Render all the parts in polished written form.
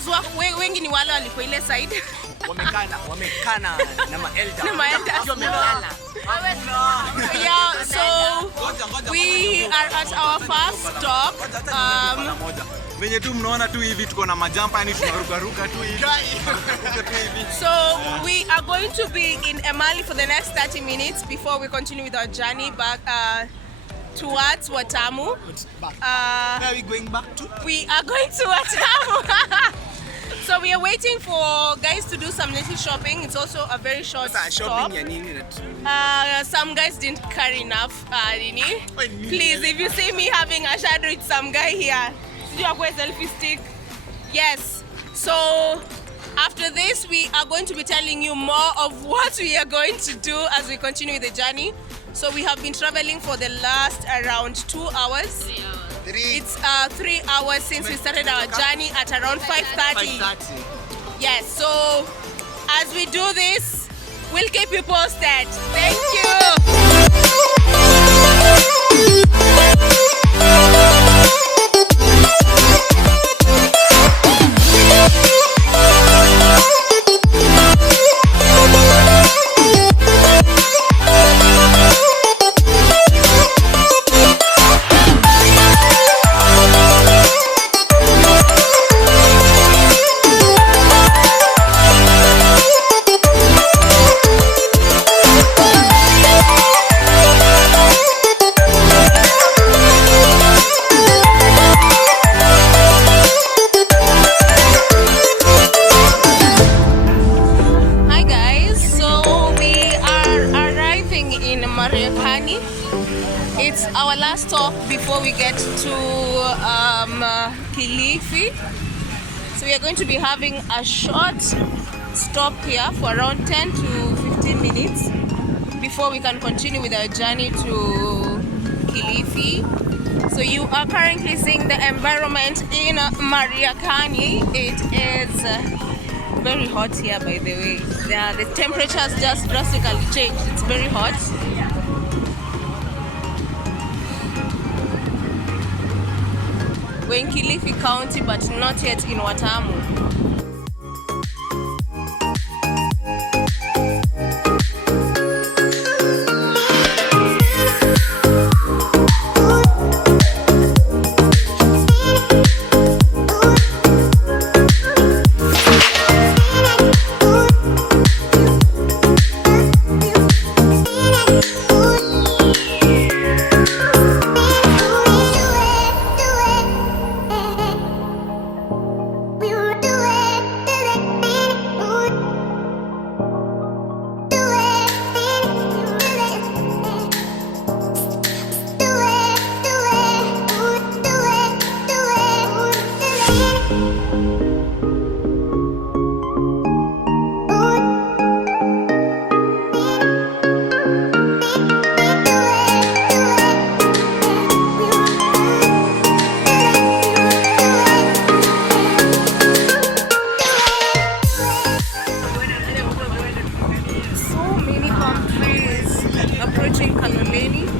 Farmers wengi ni wale walikuwa ile side. Wamekana na maelda. Yeah, so we are at our first stop. Venye tu mnaona tu hivi tuko na majampa yani tunaruka tu hivi. So we are going to be in Emali for the next 30 minutes before we continue with our journey back towards Watamu. Where are we going back to? We are going to Watamu. So we are waiting for guys to do some little shopping. It's also a very short stop. Some guys didn't carry enough. Please, if you see me having a shadow with some guy here, do a selfie stick. Yes. So after this, we are going to be telling you more of what we are going to do as we continue the journey. So we have been traveling for the last around 2 hours. 3 hours. It's 3 hours since we started our journey at around 5:30. Yes, so as we do this, we'll keep you posted. Thank you. It's our last stop before we get to KILIFI. So we are going to be having a short stop here for around 10 to 15 minutes before we can continue with our journey to KILIFI. So you are currently seeing the environment in Mariakani. It is very hot here, by the way. The temperature has just drastically changed. It's very hot. We're in KILIFI County, but not yet in Watamu.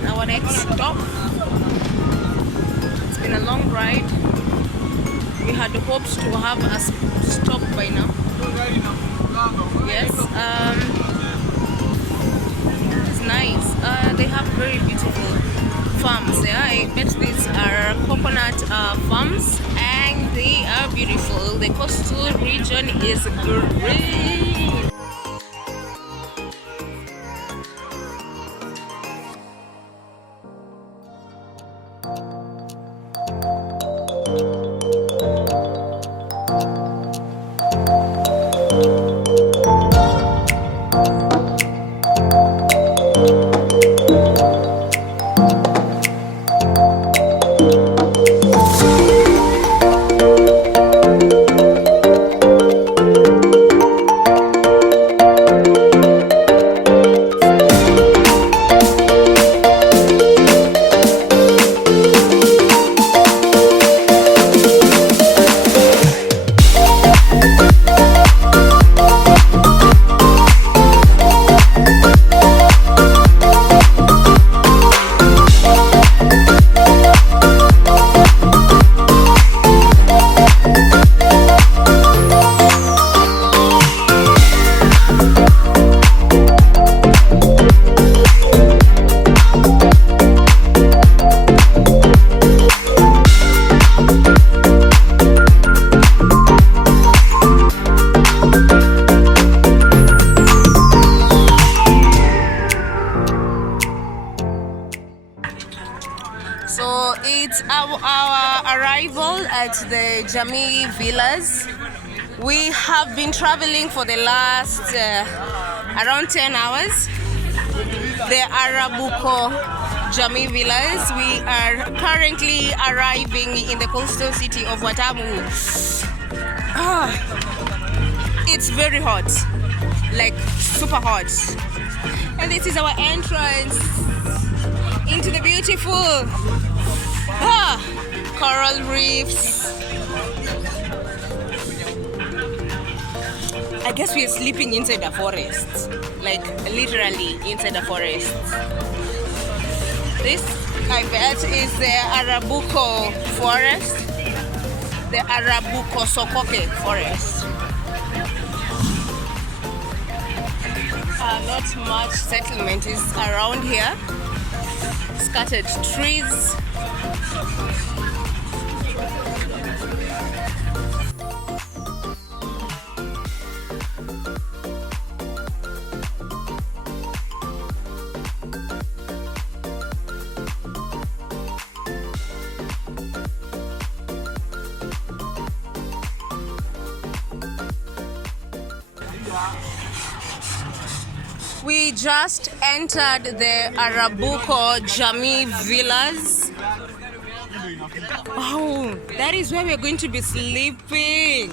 Our next stop. It's been a long ride. We had hoped to have a stop by now. Yes, it's nice. They have very beautiful farms. Yeah, I bet these are coconut farms, and they are beautiful. The coastal region is great. at the Jamii villas. We have been traveling for the last around 10 hours. The Arabuko Jamii villas. We are currently arriving in the coastal city of Watamu. It's very hot, like super hot. And this is our entrance into the beautiful coral reefs. I guess we are sleeping inside a forest, like literally inside a forest. This, I bet, is the Arabuko forest, the Arabuko forest. Not much settlement is around here. Scattered trees. We just entered the Arabuko Jamii villas. Oh, that is where we're going to be sleeping.